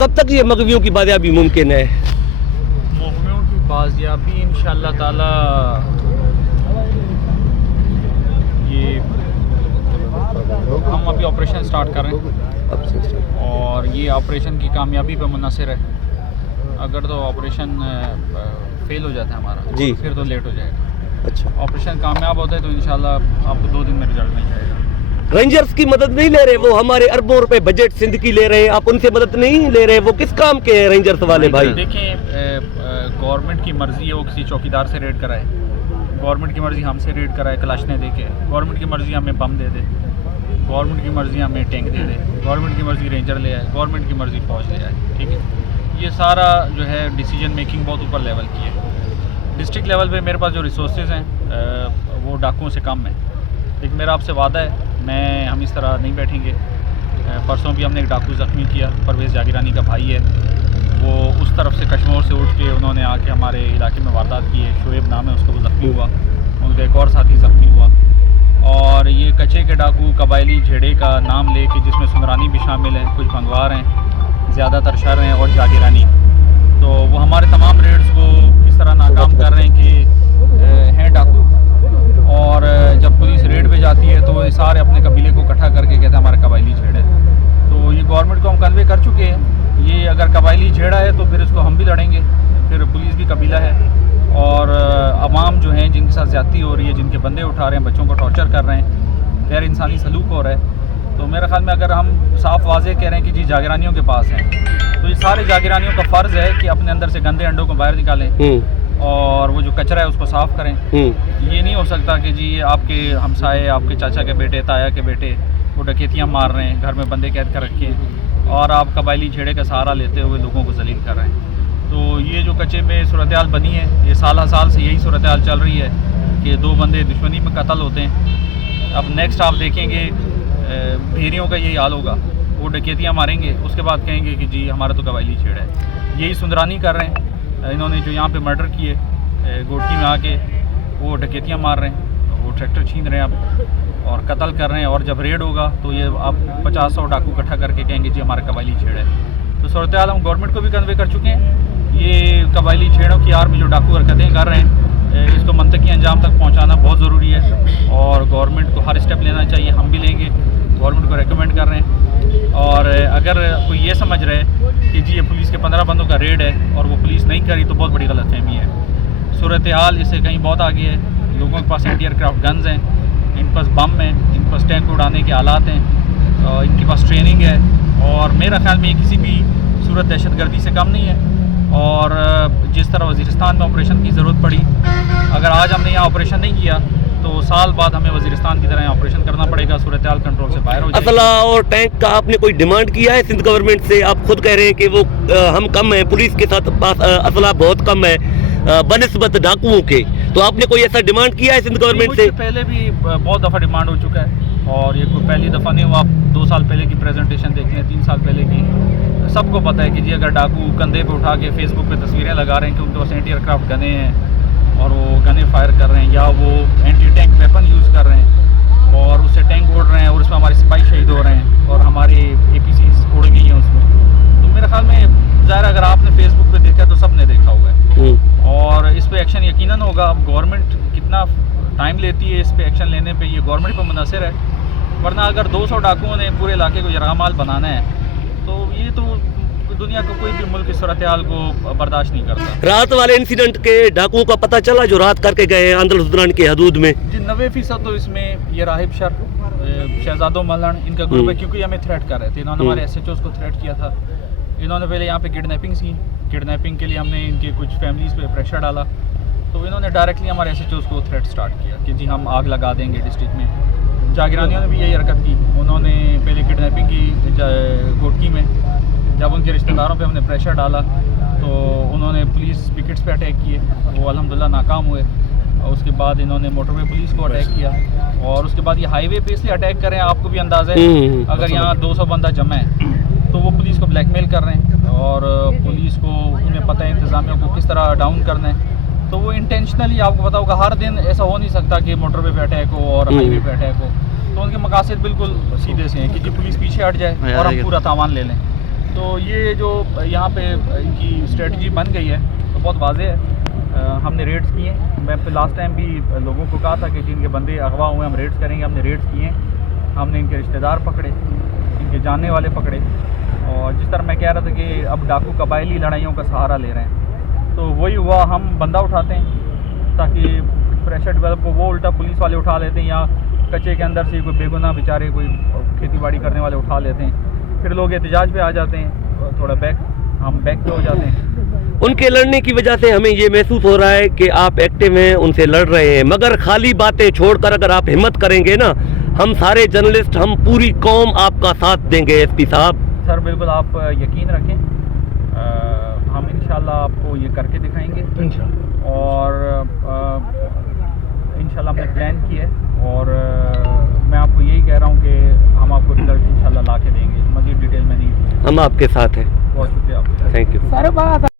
कब तक ये मगवियों की बाजियाबी मुमकिन है? मगवियों की बाजियाबी इंशाअल्लाह ताला ये हम अभी ऑपरेशन स्टार्ट कर रहे हैं और ये ऑपरेशन की कामयाबी पर मुनहसर है। अगर तो ऑपरेशन फेल हो जाता है हमारा जी, फिर तो लेट हो जाएगा। अच्छा, ऑपरेशन कामयाब होता है तो इंशाल्लाह आपको 2 दिन में रिजल्ट मिल जाएगा। रेंजर्स की मदद नहीं ले रहे? वो हमारे अरबों रुपए बजट सिंध की ले रहे हैं, आप उनसे मदद नहीं ले रहे? वो किस काम के हैं रेंजर्स वाले भाई? देखें, गवर्नमेंट की मर्ज़ी है वो किसी चौकीदार से रेड कराए, गवर्नमेंट की मर्ज़ी हमसे रेड कराए कलाशने दे के, गवर्नमेंट की मर्ज़ी हमें बम दे दे, गवर्नमेंट की मर्ज़ी हमें टैंक दे दे, गवर्नमेंट की मर्ज़ी रेंजर ले आए, गवर्नमेंट की मर्ज़ी फ़ौज ले आए। ठीक है, ये सारा जो है डिसीजन मेकिंग बहुत ऊपर लेवल की है। डिस्ट्रिक्ट लेवल पे मेरे पास जो रिसोर्सेज हैं वो डाकुओं से कम है। लेकिन मेरा आपसे वादा है, हम इस तरह नहीं बैठेंगे। परसों भी हमने एक डाकू ज़ख्मी किया, परवेज़ जागीरानी का भाई है, वो उस तरफ से कश्मीर से उठ के उन्होंने आके हमारे इलाके में वारदात की है। शोएब नाम है उसका, वो ज़ख्मी हुआ, उनका एक और साथी ज़ख्मी हुआ। और ये कच्चे के डाकू कबायली झेड़े का नाम ले के, जिसमें सुंदरानी भी शामिल हैं, कुछ भंगवार हैं, ज़्यादातर शर हैं और जागीरानी, तो वो हमारे तमाम रेड्स को इस तरह नाकाम कर रहे हैं कि हैं डाकू। और जब पुलिस रेड पे जाती है तो ये सारे अपने कबीले को इकट्ठा करके कहते हैं हमारा कबायली झेड़ है। तो ये गवर्नमेंट को हम कन्वे कर चुके हैं, ये अगर कबायली झेड़ा है तो फिर इसको हम भी लड़ेंगे, फिर पुलिस भी कबीला है। और अवाम जो हैं जिनके साथ ज़्यादती हो रही है, जिनके बंदे उठा रहे हैं, बच्चों को टॉर्चर कर रहे हैं, गैर इंसानी सलूक हो रहा है, तो मेरे ख्याल में अगर हम साफ़ वाज़े कह रहे हैं कि जी जागीरानियों के पास हैं, तो ये सारे जागीरानियों का फ़र्ज़ है कि अपने अंदर से गंदे अंडों को बाहर निकालें और वो जो कचरा है उसको साफ़ करें। ये नहीं हो सकता कि जी आपके हमसाए, आपके चाचा के बेटे, ताया के बेटे वो डकैतियाँ मार रहे हैं, घर में बंदे कैद कर रखे हैं और आप कबायली झेड़े का सहारा लेते हुए लोगों को जलील कर रहे हैं। तो ये जो कच्चे में सूरत हाल बनी है, ये साल से यही सूरत हाल चल रही है कि 2 बंदे दुश्मनी में कत्ल होते हैं। अब नेक्स्ट आप देखेंगे भेड़ियों का यही हाल होगा, वो डकैतियाँ मारेंगे, उसके बाद कहेंगे कि जी हमारा तो कबायली झेड़ है। यही सुंदरानी कर रहे हैं इन्होंने, जो यहाँ पे मर्डर किए गोटकी में आके, वो डकैतियाँ मार रहे हैं, वो ट्रैक्टर छीन रहे हैं अब और कत्ल कर रहे हैं। और जब रेड होगा तो ये आप 50-100 डाकू इकट्ठा करके कहेंगे जी हमारा कबायली झेड़ है। तो सूरत हाल हम गवर्नमेंट को भी कन्वे कर चुके हैं। ये कबायली झेड़ों की आड़ में जो डाकू हरकतें कर रहे हैं, इसको मंतकी अंजाम तक पहुँचाना बहुत ज़रूरी है और गवर्नमेंट को हर स्टेप लेना चाहिए। हम भी लेंगे, गवर्नमेंट को रेकमेंड कर रहे हैं। और अगर कोई ये समझ रहे कि जी ये पुलिस के 15 बंदों का रेड है और वो पुलिस नहीं करी, तो बहुत बड़ी गलतफहमी है। सूरत हाल इससे कहीं बहुत आगे है। लोगों के पास एंटी एयरक्राफ्ट गन्स हैं, इनके पास बम हैं, इनके पास टैंक उड़ाने के आलात हैं, इनके पास ट्रेनिंग है और मेरा ख्याल में ये किसी भी सूरत दहशतगर्दी से कम नहीं है। और जिस तरह वज़ीरिस्तान में ऑपरेशन की ज़रूरत पड़ी, अगर आज हमने यहाँ ऑपरेशन नहीं किया तो साल बाद हमें वज़ीरिस्तान की तरह ऑपरेशन करना पड़ेगा, सूरत हाल कंट्रोल से बाहर हो जाएगी। असला और टैंक का आपने कोई डिमांड किया है सिंध गवर्नमेंट से? आप खुद कह रहे हैं कि वो हम कम हैं, पुलिस के साथ पास असला बहुत कम है बनिस्बत डाकुओं के, तो आपने कोई ऐसा डिमांड किया है सिंध गवर्नमेंट से? पहले भी बहुत दफ़ा डिमांड हो चुका है और ये कोई पहली दफ़ा नहीं हुआ। आप 2 साल पहले की प्रेजेंटेशन देख लें, 3 साल पहले की, सबको पता है कि जी अगर डाकू कंधे पे उठा के फेसबुक पे तस्वीरें लगा रहे हैं कि उनके पास एंटी एयरक्राफ्ट गने हैं और वो गने फायर कर रहे हैं या वो एंटी टैंक वेपन यूज़ कर रहे हैं और उससे टैंक उड़ रहे हैं और उसमें हमारे सिपाही शहीद हो रहे हैं और हमारी APCs उड़ गई हैं उसमें, तो मेरे ख्याल में ज़ाहिर अगर आपने फेसबुक पे देखा तो सब ने देखा हुआ है और इस पर एक्शन यकीनन होगा। अब गवर्नमेंट कितना टाइम लेती है इस पर एक्शन लेने पर, ये गवर्नमेंट पर मुनहसर है। वरना अगर 200 डाकुओं ने पूरे इलाके को यरगमाल बनाना है तो ये तो दुनिया का कोई भी मुल्क इस सूरत हाल को बर्दाश्त नहीं करता। रात वाले इंसिडेंट के डाकुओं का पता चला जो रात करके गए हैं आंध्र सुदरान के हदूद में? जी 90% तो इसमें ये राहिब शर, शहजादो मलन, इनका ग्रुप है, क्योंकि हमें थ्रेट कर रहे थे। इन्होंने हमारे SHOs को थ्रेट किया था। इन्होंने पहले यहाँ पे किडनैपिंग्स की, किडनैपिंग के लिए हमने इनके कुछ फैमिलीज़ पे प्रेशर डाला, तो इन्होंने डायरेक्टली हमारे SHOs को थ्रेट स्टार्ट किया कि जी हम आग लगा देंगे डिस्ट्रिक्ट में। जागीरानियों ने भी यही हरकत की, उन्होंने पहले किडनैपिंग की गोटकी में, जब उनके रिश्तेदारों पे हमने प्रेशर डाला तो उन्होंने पुलिस पिकेट्स पे अटैक किए, वो अल्हम्दुलिल्लाह नाकाम हुए। और उसके बाद इन्होंने मोटरवे पुलिस को अटैक किया और उसके बाद ये हाईवे पे इसलिए अटैक करें, आपको भी अंदाज़ा है अगर यहाँ 200 बंदा जमा है तो वो पुलिस को ब्लैकमेल कर रहे हैं और पुलिस को उन्हें पता है इंतज़ामिया को किस तरह डाउन करना है। तो वो इंटेंशनली, आपको पता होगा हर दिन ऐसा हो नहीं सकता कि मोटरवे पे अटैक हो और हाईवे पे अटैक हो, तो उनके मकासद बिल्कुल सीधे से हैं कि जी पुलिस पीछे हट जाए और हम पूरा तावान ले लें। तो ये जो यहाँ पे इनकी स्ट्रेटजी बन गई है तो बहुत वाज़ेह है। हमने रेड्स किए। मैं लास्ट टाइम भी लोगों को कहा था कि जिनके बंदे अगवा हुए हम रेड्स करेंगे। हमने रेड्स किए। हमने इनके रिश्तेदार पकड़े, इनके जानने वाले पकड़े। और जिस तरह मैं कह रहा था कि अब डाकू कबायली लड़ाइयों का सहारा ले रहे हैं, तो वही हुआ। हम बंदा उठाते हैं ताकि प्रेशर डेवलप को वो उल्टा पुलिस वाले उठा लेते हैं, या कच्चे के अंदर से कोई बेगुनाह बेचारे कोई खेती बाड़ी करने वाले उठा लेते हैं। फिर लोग एहतजाज पे आ जाते हैं, थोड़ा हम बैक पे हो जाते हैं। उनके लड़ने की वजह से हमें ये महसूस हो रहा है कि आप एक्टिव हैं, उनसे लड़ रहे हैं। मगर खाली बातें छोड़कर अगर आप हिम्मत करेंगे ना, हम सारे जर्नलिस्ट, हम पूरी कौम आपका साथ देंगे एसपी साहब। सर बिल्कुल, आप यकीन रखें, हम इंशाल्लाह आपको ये करके दिखाएंगे। और इंशाल्लाह हमने प्लान किया है। और मैं आपको यही कह रहा हूँ कि हम आपको रिजल्ट इंशाल्लाह ला के देंगे। मज़ीद डिटेल में नहीं। हम आपके साथ हैं। बहुत शुक्रिया आपका। Thank you.